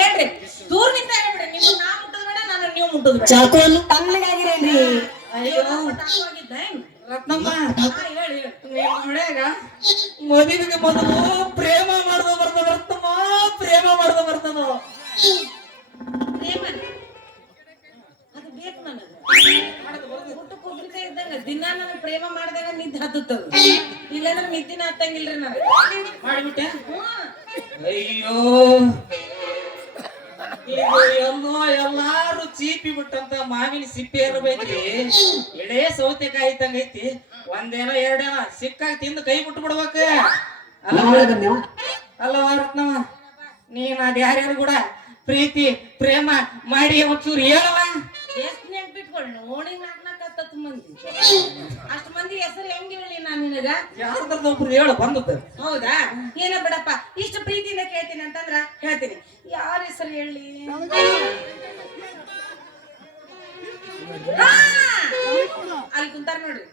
ಹೇಳ್ರಿ ದೂರ ನಿಂತ ಹೇಳ್ಬಿಡ್ರಿ ನಿಮ್ಮ ನಾ ಮುಟ್ಟದ್ ಬೇಡ ನಾನು ನೀವು ಮುಟ್ಟದ್ ಬೇಡ ಚಾಕುವನ್ನು ತಣ್ಣಗಾಗಿರೇನ್ರಿ ಅಯ್ಯೋ ಪಟಾಕವಾಗಿದ್ದ ರತ್ನಮ್ಮ ಹೇಳಿ ನೀವು ಹೊಡ್ಯಾಗ ಮದುವೆಗೆ ಮೊದಲು ಪ್ರೇಮ ಮಾಡ್ದ ಬರ್ತದ ರತ್ನಮ್ಮ ಪ್ರೇಮ ಮಾಡ್ದ ಬರ್ತದ ಪ್ರೇಮ ಅದು ಬೇಕು ನನಗೆ ಊಟ ಕುದುರೆ ಇದ್ದಂಗ ದಿನ ನಾನು ಪ್ರೇಮ ಮಾಡಿದಾಗ ನಿದ್ದೆ ಹತ್ತದ ಇಲ್ಲಾಂದ್ರೆ ನಿದ್ದಿನ ಹತ್ತಂಗಿಲ್ರಿ ನನಗೆ ಮಾಡಿಬಿಟ್ಟೆ ಅಯ್ಯೋ ಈಗ ಎಲ್ಲೋ ಎಲ್ಲಾರು ಚೀಪಿ ಬಿಟ್ಟಂತ ಮಾವಿನ ಸಿಪ್ಪೆ ಇರ್ಬೇಕ್ರಿ ಎಡೇ ಸೌತೆಕಾಯಿ ಇದ್ದಂಗ ಐತಿ ಒಂದೇನೋ ಎರಡೇನೋ ಸಿಕ್ಕಾಗ ತಿಂದು ಕೈ ಬಿಟ್ಟು ಬಿಡ್ಬೇಕ ಅಲ್ಲವ ರತ್ನವ ನೀನ್ ಅದ್ ಯಾರ್ಯಾರು ಕೂಡ ಪ್ರೀತಿ ಪ್ರೇಮ ಮಾಡಿ ಒಂಚೂರು ಹೇಳಲ್ಲ ಎಷ್ಟು ನೆನ್ಪಿಟ್ಕೊಳ್ಳಿ ಓಣಿ ನಾಲ್ಕತ್ತು ಮಂದಿ ಅಷ್ಟು ಮಂದಿ ಹೆಸರು ಹೆಂಗ್ ಹೇಳಿ ನಾನು ನಿನಗ ಯಾರ್ದಾರ್ದು ಒಬ್ರು ಹೇಳು ಬಂದದ್ದು ಹೌದಾ ಏನ ಬಿಡಪ್ಪ ಇಷ್ಟು ಪ್ರೀತಿಯಿಂದ ಕೇಳ್ತೀನಿ ಅಂತಂದ್ರ ಹೇಳ್ತೀನಿ ಯಾರ ಹೆಸರು ಹೇಳಿ ಅಲ್ಲಿ ಕುಂತಾರ ನೋಡ್ರಿ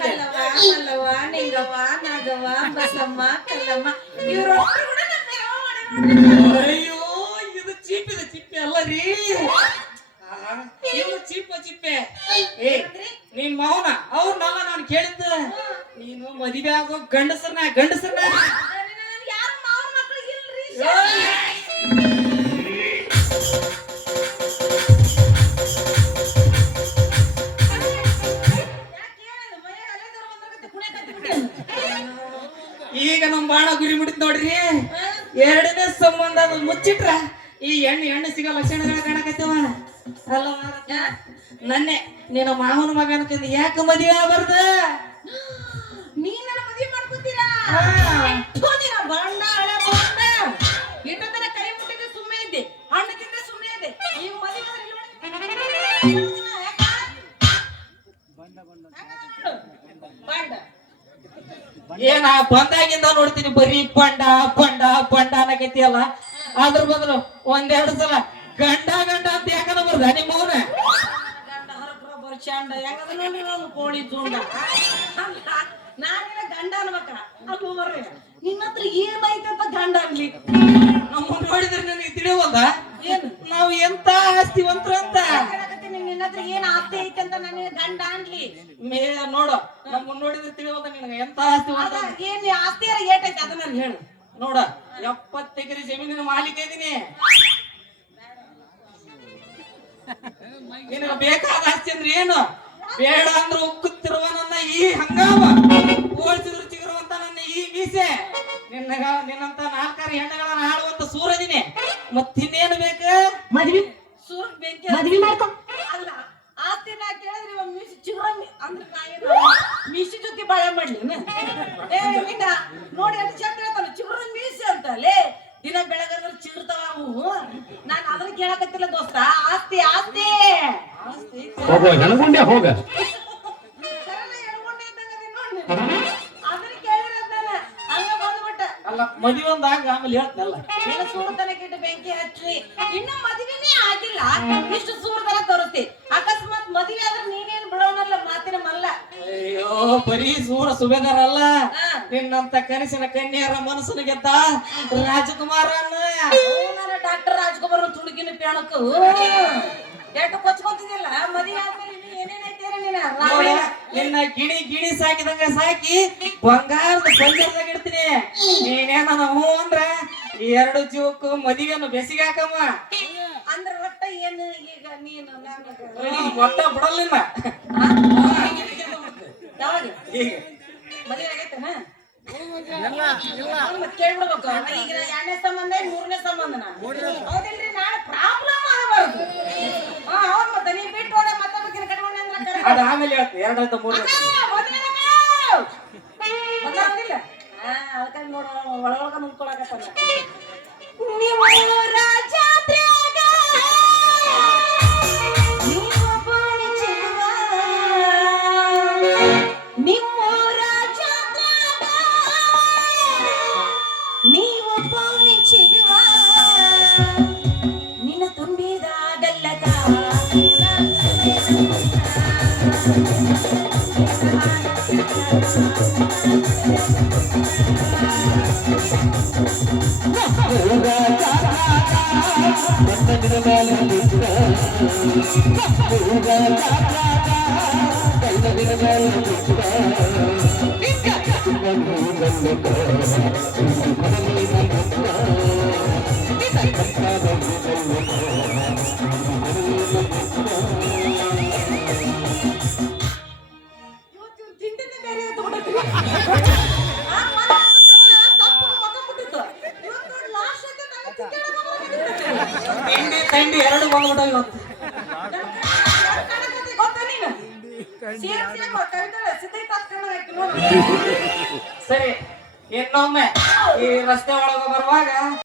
ಕಲ್ಲವ್ವ ಮಲ್ಲವ್ವ ನಿಂಗವ್ವ ನಾಗವ್ವ ಬಸಮ್ಮ ಕಲ್ಲಮ್ಮ ಇವ್ರು ಕೂಡ ಅಯ್ಯೋ ಇದು ಚೀಪಿದ ಚಿಪ್ಪೆ ಅಲ್ಲ ರೀ ಇದು ಚಿಪ್ಪೆ ಏ ನೀನ್ ಮೌನ ಅವ್ರನ್ನೆಲ್ಲ ನಾನು ಕೇಳಿದ್ದ ನೀನು ಮದುವೆ ಆಗೋ ಗಂಡಸರ್ನ ಯಾರು ಮಾವ ಮಕ್ಳು ಇಲ್ರಿ ಈಗ ನಮ್ ಬಾಣ ಗುರಿ ಬಿಡಿದ್ ನೋಡ್ರಿ ಎರಡನೇ ಸಂಬಂಧ ಅದು ಮುಚ್ಚಿಟ್ರ ಈ ಹೆಣ್ಣು ಸಿಗೋ ಲಕ್ಷಣಗಳ ಕಾಣಕತ್ತವ ಅಲ್ಲ ನನ್ನೆ ನೀನು ಮಾವನ ಮಗ ಅನ್ಕೊಂಡ್ ಯಾಕೆ ಮದುವೆ ಆಗಬಾರ್ದ ನೀ ನನ್ನ ಮದುವೆ ಮಾಡ್ಕೊತೀರಾ ಬಾಂಡ ಹಳೆ ಬಾಂಡ ಇಟ್ಟು ತರ ಕೈ ಮುಟ್ಟಿದ್ರೆ ಸುಮ್ಮನೆ ಇದ್ದೆ ಹಣ್ಣು ತಿಂದ್ರೆ ಸುಮ್ಮನೆ ಇದ್ದೆ ನೀವು ಮದುವೆ ಬಾಂಡ ಏನ ಬಂದಾಗಿಂದ ನೋಡ್ತೀನಿ ಬರೀ ಪಂಡ ಅನ್ನಕೈತಿ ಅಲ್ಲ ಅದ್ರ ಬದಲು ಒಂದೆರಡು ಸಲ ಗಂಡ ಅಂತ ಯಾಕಂದ ಬರ್ದ ನಿಮ್ಮ ಮಗನ ಗಂಡ ಹೊರಕ್ರ ಬರ್ಚಾಂಡ ಹೆಂಗದ ನೋಡಿ ನಾವು ಕೋಳಿ ಜೂಂಡ ನಾನಿನ ಗಂಡ ಅನ್ಬೇಕ ಅಲ್ವ ಬರ್ರಿ ನಿನ್ನ ಹತ್ರ ಏನೈತಂತ ಗಂಡ ಅನ್ಲಿ ನಮ್ಮ ನೋಡಿದ್ರೆ ನನಗೆ ತಿಳಿಯವಲ್ದ ಏನು ನಾವು ಎಂತ ಆಸ್ತಿವಂತರ ಅಂತ ನಿನ್ನ ಹತ್ರ ಏನ್ ಆಸ್ತಿ ಐತೆ ಅಂತ ನನಗೆ ಗಂಡ ಅನ್ಲಿ ನೋಡು ನಮ್ಮ ನೋಡಿದ್ರೆ ತಿಳಿಯವಲ್ದ ನಿನಗೆ ಎಂತ ಆಸ್ತಿವಂತ ಏನ್ ಆಸ್ತಿ ಏಟೈತೆ ಅದನ್ನ ಹೇಳು ನೋಡ 70 ಎಕರೆ ಜಮೀನಿನ ಮಾಲೀಕ ಇದೀನಿ ನಿನಗೆ ಬೇಕಾದ ಆಸ್ತಿ ಅಂದ್ರೆ ಏನು ಬೇಡ ಅಂದ್ರೆ ಉಕ್ಕುತ್ತಿರುವ ನನ್ನ ಈ ಹಂಗಾಮ ಹೋಲ್ಸಿದ್ರು ಚಿಗುರುವಂತ ನನ್ನ ಈ ಮೀಸೆ ನಿನ್ನಂತ 4 ಹೆಣ್ಣುಗಳನ್ನ ಆಳುವಂತ ಸೂರದಿನಿ ಮತ್ತಿನ್ನೇನು ಬೇಕು ಮದ್ವಿ ಸೂರ್ ಬೆಂಕಿ ಮದ್ವಿ ಮಾಡ್ಕೊ ಅಲ್ಲ ಆಸ್ತಿ ನಾ ಕೇಳಿದ್ರೆ ಇವ ಮೀಸಿ ಚಿಗುರ ಅಂದ್ರೆ ಮೀಸಿ ಜೊತೆ ಬಾಳ ಮಾಡ್ಲಿ ಏ ನಿನ್ನ ನೋಡಿ ಅದು ಚಂದ ಹೇಳ್ತಾನೆ ಚಿಗುರ ಮೀಸಿ ಅಂತ ಲೇ ದಿನ ಬೆಳಗಾದ್ರೆ ಚಿಗುರ್ತಾವ ಅವು ನಾನು ಅದನ್ನ ಕೇಳಕತ್ತಿಲ್ಲ ದೋಸ್ತ ಆಸ್ತಿ ಆಸ್ತಿ ಹೋಗ ಹೆಣಗುಂಡೆ ಹೋಗ ಸರಳ ಎಡ್ಕೊಂಡೆ ಇದ್ದಂಗ ನೋಡಿ ಅದನ್ನ ಕೇಳಿರೋದ್ ನಾನು ಹಂಗ ಬಂದ್ಬಿಟ್ಟ ಅಲ್ಲ ಮದುವೆ ಒಂದಾಗ ಆಮೇಲೆ ಹೇಳ್ತಲ್ಲ ಈಗ ಸೂರ್ದನಕ್ಕಿಟ್ಟು ಬೆಂಕಿ ಹಚ್ಚಿ ಇನ್ನು ಮದುವೆನೇ ಆಗಿಲ್ಲ ಇಷ್ಟು ಸೂರ್ದನ ತೋರಿಸ್ತಿ ಅಕಸ್ಮಾತ್ ಮದುವೆ ಆದ್ರೆ ನೀನೇನ್ ಬಿಡೋನಲ್ಲ ಮಾತಿನ ಮಲ್ಲ ಅಯ್ಯೋ ಬರೀ ಸೂರ ಸುಬೇದಾರ ಅಲ್ಲ ನಿನ್ನಂತ ಕನಸಿನ ಕನ್ಯಾರ ಮನಸ್ಸನ್ನು ಗೆದ್ದ ರಾಜಕುಮಾರನ್ನ ಡಾಕ್ಟರ್ ರಾಜ್ಕುಮಾರ್ ತುಡುಕಿನ ಪ್ಯಾಣಕು ಎಷ್ಟು ಕೊಚ್ಕೊಂತಿದ್ದಿಲ್ಲ ಮದುವೆ ಆದ್ಮೇಲೆ ಇನ್ನು ಏನೇನೈತೀರ ನಿನ್ನ ಗಿಣಿ ಸಾಕಿದಂಗ ಸಾಕಿ ಬಂಗಾರದ ಪಂಜರದಾಗ ಇಡ್ತೀನಿ ನೀನೇನ ಹೂ ಅಂದ್ರ 2 ಜೀವಕ್ಕೂ ಮದುವೆಯನ್ನು ಬೆಸಿಗೆ ಹಾಕಮ್ಮ ಅಂದ್ರ ಒಟ್ಟ ಏನು ಈಗ ನೀನು ಒಟ್ಟ ಬಿಡಲ್ಲಿನ ಯಾವಾಗ ಈಗ ಮದುವೆ ಆಗೈತನ ಕೇಳ್ಬಿಡ್ಬೇಕು ಈಗ 2ನೇ ಸಂಬಂಧ 3ನೇ ಸಂಬಂಧನ ಹೌದಿಲ್ರಿ ನಾಳೆ ಪ್ರಾಬ್ಲಮ್ ಆಗಬಾರ್ದು ಹೌದ್ ಮತ್ತೆ ನೀವ್ ಬಿಟ್ಟು ಹೋದ ಮತ್ತೊಬ್ಬಕಿನ ಕಟ್ಕೊಂಡೆ ಅಂದ್ರೆ ಅದ ಆಮೇಲೆ ಹೇಳ್ತೀನಿ 2 ಆಯ್ತು 3 ಬಂದಿಲ್ಲ ಅದಕ್ಕಾಗಿ ನೋಡ ಒಳಗೊಳಗ ನುಂಗ್ಕೊಳಕತ್ತಾನ ನೀವು ಜಾತ್ರೆಗ ನೀವು ಬೋಣಿ ಚಿಗುವ ನಿಮ್ಮೂರ ಜಾತ್ರೆಗ ನೀವು ಬೋಣಿ ಚಿಗುವ ನಿನ್ನ ತುಂಬಿದ ಗಲ್ಲದ ಹೋಗ ಇವತ್ತು ತಿಂಡಿನೇ ಬೇರೆ ತಗೊಂಡಿರ್ತೀವಿ ತಿಂಡಿ ತಂಡಿ ಎರಡು ಬಂದ್ಬಿಟ್ಟು ಇವತ್ತು ಸರಿ ಇನ್ನೊಮ್ಮೆ ಈ ರಸ್ತೆ ಒಳಗೆ ಬರುವಾಗ